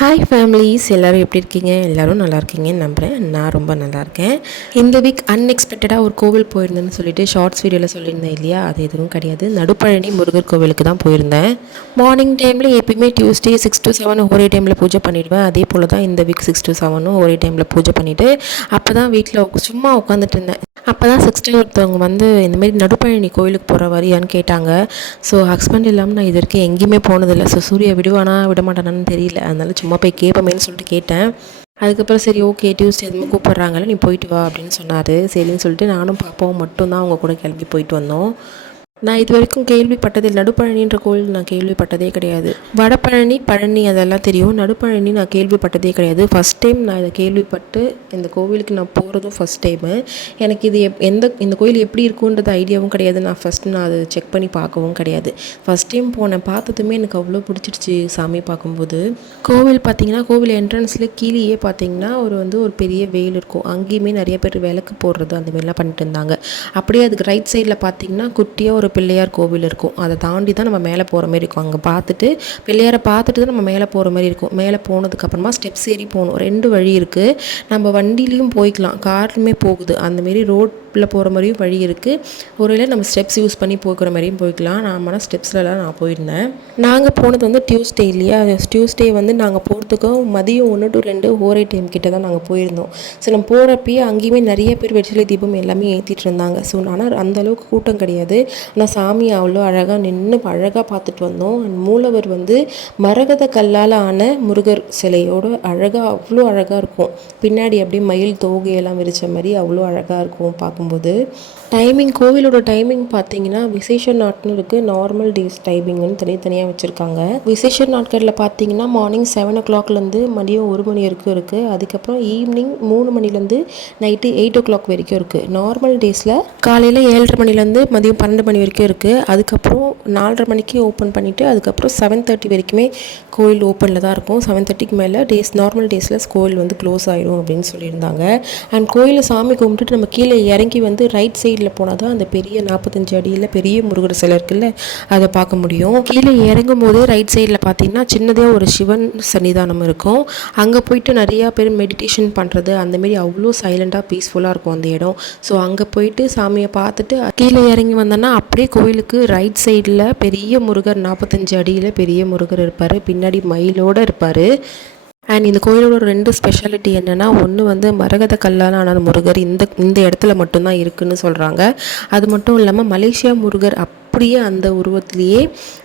Hi families எல்லோரும் எப்படி இருக்கீங்க? எல்லோரும் நல்லா இருக்கீங்கன்னு நம்புகிறேன் நான் ரொம்ப நல்லா இருக்கேன். இந்த வீக் அன்எக்ஸ்பெக்டடாக ஒரு கோவில் போயிருந்தேன்னு சொல்லிட்டு ஷார்ட்ஸ் வீடியோவில் சொல்லியிருந்தேன் இல்லையா? அது எதுவும் கிடையாது. நடுப்பழனி முருகர் கோவிலுக்கு தான் போயிருந்தேன். மார்னிங் டைமில் எப்பயுமே டியூஸ்டே சிக்ஸ் டு செவன் ஒரே டைமில் பூஜை பண்ணிடுவேன். அதே போல் தான் இந்த வீக் சிக்ஸ் டு செவனும் ஒரே டைமில் பூஜை பண்ணிவிட்டு அப்போ தான் வீட்டில் சும்மா உட்காந்துட்டு இருந்தேன். அப்போ தான் சிக்ஸ்டி ஒருத்தவங்க வந்து இந்தமாரி நடுப்பழனி கோயிலுக்கு போகிற வரியான்னு கேட்டாங்க. ஸோ ஹஸ்பண்ட் இல்லாமல் நான் இது வரைக்கும் எங்கேயுமே போனதில்லை. ஸோ சூரிய விடுவானா விட மாட்டானான்னு தெரியல. அதனால சும்மா போய் கேட்போமேன்னு சொல்லிட்டு கேட்டேன். அதுக்கப்புறம் சரி ஓகே டியூஸ்டே எதுவுமே கூப்பிட்றாங்கல்ல நீ போயிட்டு வா அப்படின்னு சொன்னார். சரின்னு சொல்லிட்டு நானும் பாப்பாவும் மட்டும்தான் அவங்க கூட கிளம்பி போயிட்டு வந்தோம். நான் இது வரைக்கும் கேள்விப்பட்டதில் நடுப்பழனின்ற கோயில் நான் கேள்விப்பட்டதே கிடையாது. வடபழனி பழனி அதெல்லாம் தெரியும். நடுப்பழனி நான் கேள்விப்பட்டதே கிடையாது. ஃபஸ்ட் டைம் நான் இதை கேள்விப்பட்டு இந்த கோவிலுக்கு நான் போகிறதும் ஃபஸ்ட் டைமு எனக்கு இது எப் எந்த இந்த கோயில் எப்படி இருக்குன்றது ஐடியாவும் கிடையாது. நான் ஃபஸ்ட்டு நான் அதை செக் பண்ணி பார்க்கவும் கிடையாது. ஃபஸ்ட் டைம் போனேன். பார்த்ததுமே எனக்கு அவ்வளோ பிடிச்சிடுச்சு சாமி பார்க்கும்போது. கோவில் பார்த்தீங்கன்னா கோவில் என்ட்ரன்ஸில் கீழேயே பார்த்தீங்கன்னா ஒரு வந்து ஒரு பெரிய வெயில் இருக்கும். அங்கேயுமே நிறைய பேர் விளக்கு போடுறது அந்த மாதிரிலாம் பண்ணிட்டு இருந்தாங்க. அப்படியே அதுக்கு ரைட் சைடில் பார்த்தீங்கன்னா குட்டியாக ஒரு பிள்ளையார் கோவில் இருக்கும். அதை தாண்டி தான் நம்ம மேலே போகிற மாதிரி இருக்கும். அங்கே பார்த்துட்டு பிள்ளையாரை பார்த்துட்டு தான் நம்ம மேலே போகிற மாதிரி இருக்கும். மேலே போனதுக்கப்புறமா ஸ்டெப்ஸ் ஏறி போகணும். ரெண்டு வழி இருக்குது நம்ம வண்டிலையும் போய்க்கலாம். கார்லுமே போகுது. அந்தமாரி ரோட் ரோட்டில் போகிற மாதிரியும் வழி இருக்குது ஒருவேளை நம்ம ஸ்டெப்ஸ் யூஸ் பண்ணி போகிற மாதிரியும் போய்க்கலாம். நான் ஆனால் ஸ்டெப்ஸ்லலாம் நான் போயிருந்தேன். நாங்கள் போனது வந்து டியூஸ்டே இல்லையா? டியூஸ்டே வந்து நாங்கள் போகிறதுக்கும் மதியம் ஒன்று டு ரெண்டு ஓரே டைம் கிட்ட தான் நாங்கள் போயிருந்தோம். ஸோ நம்ம போகிறப்பயே அங்கேயுமே நிறைய பேர் வெற்றிலை தீபம் எல்லாமே ஏற்றிட்டு இருந்தாங்க. ஸோ ஆனால் அந்தளவுக்கு கூட்டம் கிடையாது. ஆனால் சாமி அவ்வளோ அழகாக நின்று அழகாக பார்த்துட்டு வந்தோம். அண்ட் மூலவர் வந்து மரகத கல்லால் ஆன முருகர் சிலையோட அழகாக அவ்வளோ அழகாக இருக்கும். பின்னாடி அப்படியே மயில் தோகையெல்லாம் விரித்த மாதிரி அவ்வளோ அழகாக இருக்கும். பார்க்க பார்க்கும்போது டைமிங் கோவிலோட டைமிங் பார்த்தீங்கன்னா விசேஷ நாட்னு இருக்குது நார்மல் டேஸ் டைமிங்னு தனித்தனியாக வச்சுருக்காங்க. விசேஷ நாட்களில் பார்த்தீங்கன்னா மார்னிங் செவன் ஓ கிளாக்லேருந்து மதியம் ஒரு மணி வரைக்கும் இருக்குது அதுக்கப்புறம் ஈவினிங் மூணு மணிலேருந்து நைட்டு எயிட் ஓ கிளாக் வரைக்கும் இருக்குது நார்மல் டேஸில் காலையில் ஏழரை மணிலேருந்து மதியம் பன்னெண்டு மணி வரைக்கும் இருக்குது அதுக்கப்புறம் நாலரை மணிக்கு ஓப்பன் பண்ணிவிட்டு அதுக்கப்புறம் செவன் தேர்ட்டி வரைக்குமே கோயில் ஓப்பனில் தான் இருக்கும். செவன் தேர்ட்டிக்கு மேலே டேஸ் நார்மல் டேஸில் கோயில் வந்து க்ளோஸ் ஆகிடும் அப்படின்னு சொல்லியிருந்தாங்க. அண்ட் கோயிலில் சாமி கும்பிட்டுட்டு நம்ம கீழே இறங்கி வந்து ரைட் சைடில் போனால் தான் அந்த பெரிய நாற்பத்தஞ்சு அடியில் பெரிய முருகர் சிலை இருக்குல்ல அதை பார்க்க முடியும். கீழே இறங்கும் போது ரைட் சைடில் பார்த்தீங்கன்னா சின்னதாக ஒரு சிவன் சன்னிதானம் இருக்கும். அங்கே போயிட்டு நிறையா பேர் மெடிடேஷன் பண்ணுறது அந்தமாரி அவ்வளோ சைலண்ட்டாக பீஸ்ஃபுல்லாக இருக்கும் அந்த இடம். ஸோ அங்கே போயிட்டு சாமியை பார்த்துட்டு கீழே இறங்கி வந்தோன்னா அப்படியே கோயிலுக்கு ரைட் சைடில் பெரிய முருகர் நாற்பத்தஞ்சு அடியில் பெரிய முருகர் இருப்பார். பின்னாடி மயிலோடு இருப்பார். அண்ட் இந்த கோயிலோட ரெண்டு ஸ்பெஷாலிட்டி என்னென்னா ஒன்று வந்து மரகத கல்லால் கல்லாலான முருகர். இந்த இந்த இடத்துல மட்டும்தான் இருக்குதுன்னு சொல்கிறாங்க அது மட்டும் இல்லாமல் மலேசியா முருகர் அப் அப்படியே அந்த உருவத்திலேயே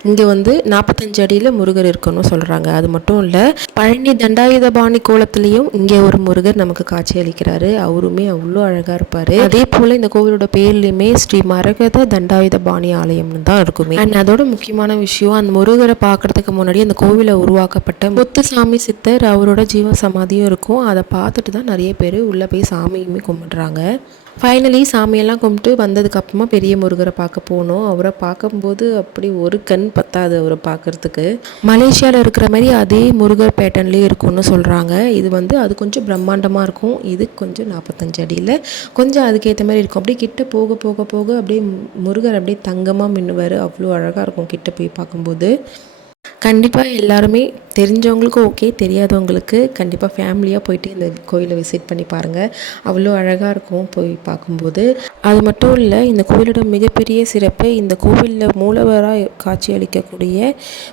இங்கே வந்து நாற்பத்தஞ்சு அடியில் முருகர் இருக்கணும்னு சொல்கிறாங்க அது மட்டும் இல்லை பழனி தண்டாயுதபாணி கோலத்திலையும் இங்கே ஒரு முருகர் நமக்கு காட்சி அளிக்கிறாரு. அவருமே அவ்வளோ அழகாக இருப்பார். அதே போல் இந்த கோவிலோட பேர்லையுமே ஸ்ரீ மரகத தண்டாயுதபாணி ஆலயம்னு தான் இருக்குமே. அண்ட் அதோட முக்கியமான விஷயம் அந்த முருகரை பார்க்கறதுக்கு முன்னாடி அந்த கோவிலை உருவாக்கப்பட்ட முத்துசாமி சித்தர் அவரோட ஜீவ சமாதியும் இருக்கும். அதை பார்த்துட்டு தான் நிறைய பேர் உள்ளே போய் சாமியுமே கும்பிட்றாங்க. ஃபைனலி சாமியெல்லாம் கும்பிட்டு வந்ததுக்கப்புறமா பெரிய முருகரை பார்க்க போனோம். அவரை பார்க்கும்போது அப்படி ஒரு கண் பத்தாது அவரை பார்க்குறதுக்கு. மலேசியாவில் இருக்கிற மாதிரி அதே முருகர் பேட்டர்ன்லேயே இருக்கும்னு சொல்கிறாங்க இது வந்து அது கொஞ்சம் பிரம்மாண்டமாக இருக்கும். இது கொஞ்சம் நாற்பத்தஞ்சு அடியில் கொஞ்சம் அதுக்கேற்ற மாதிரி இருக்கும். அப்படியே கிட்ட போக போக போக அப்படியே முருகர் அப்படியே தங்கமாக மின்னுவார். அவ்வளோ அழகாக இருக்கும் கிட்ட போய் பார்க்கும்போது. கண்டிப்பாக எல்லாருமே தெரிஞ்சவங்களுக்கு ஓகே தெரியாதவங்களுக்கு கண்டிப்பாக ஃபேமிலியாக போயிட்டு இந்த கோயிலை விசிட் பண்ணி பாருங்கள் அவ்வளோ அழகாக இருக்கும் போய் பார்க்கும்போது. அது மட்டும் இல்லை இந்த கோவிலோட மிகப்பெரிய சிறப்பு இந்த கோவிலில் மூலவராக காட்சி அளிக்கக்கூடிய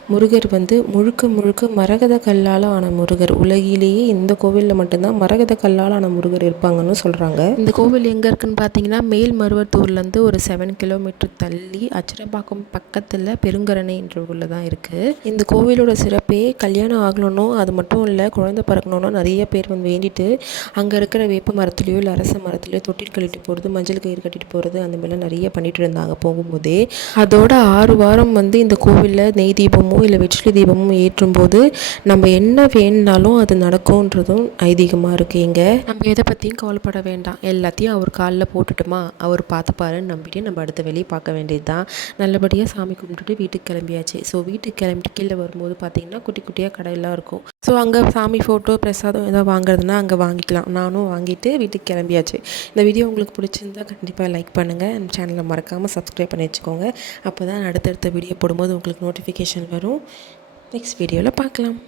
முருகர் வந்து முழுக்க முழுக்க மரகத கல்லால் ஆன முருகர். உலகிலேயே இந்த கோவிலில் மட்டும்தான் மரகத கல்லால் ஆன முருகர் இருப்பாங்கன்னு சொல்கிறாங்க இந்த கோவில் எங்கே இருக்குன்னு பார்த்தீங்கன்னா மேல் மருவத்தூர்லேருந்து ஒரு செவன் கிலோமீட்டர் தள்ளி அச்சரப்பாக்கம் பக்கத்தில் பெருங்கரணை என்ற ஊரில் தான் இருக்குது இந்த கோவிலோட சிறப்பே கல்யாணம் ஆகணும்னோ அது மட்டும் இல்லை குழந்தை பிறக்கணும்னா நிறைய பேர் வந்து வேண்டிட்டு அங்கே இருக்கிற வேப்ப மரத்துலேயோ இல்லை அரச மரத்துலையோ தொட்டில் கழிட்டு போகிறது மஞ்சள் கயிறு கட்டிட்டு போகிறது அந்த மாதிரிலாம் நிறைய பண்ணிட்டு இருந்தாங்க போகும்போதே. அதோட ஆறு வாரம் வந்து இந்த கோவிலில் நெய் தீபமோ இல்லை வெற்றிலை தீபமும் ஏற்றும் போது நம்ம என்ன வேணுனாலும் அது நடக்கும்ன்றதும் ஐதீகமாக இருக்குது இங்கே. நம்ம எதை பற்றியும் கவலைப்பட வேண்டாம். எல்லாத்தையும் அவர் காலில் போட்டுட்டுமா அவர் பார்த்துப்பாருன்னு நம்பிட்டு நம்ம அடுத்த வெளியே பார்க்க வேண்டியது தான் நல்லபடியாக சாமி கும்பிட்டுட்டு வீட்டுக்கு கிளம்பியாச்சு. ஸோ வீட்டுக்கு கிளம்பிட்டு கீழே வரும்போது பார்த்திங்கன்னா குட்டி குட்டியாக கடையெல்லாம் இருக்கும். ஸோ அங்கே சாமி ஃபோட்டோ பிரசாதம் எதாவது வாங்குறதுனா அங்கே வாங்கிக்கலாம். நானும் வாங்கிட்டு வீட்டுக்கு கிளம்பியாச்சு. இந்த வீடியோ உங்களுக்கு பிடிச்சிருந்தா கண்டிப்பாக லைக் பண்ணுங்கள் நம்ம சேனலை மறக்காமல் சப்ஸ்கிரைப் பண்ணி வச்சுக்கோங்க. அப்போ தான் அடுத்தடுத்த வீடியோ போடும்போது உங்களுக்கு நோட்டிஃபிகேஷன் வரும். நெக்ஸ்ட் வீடியோவில் பார்க்கலாம்.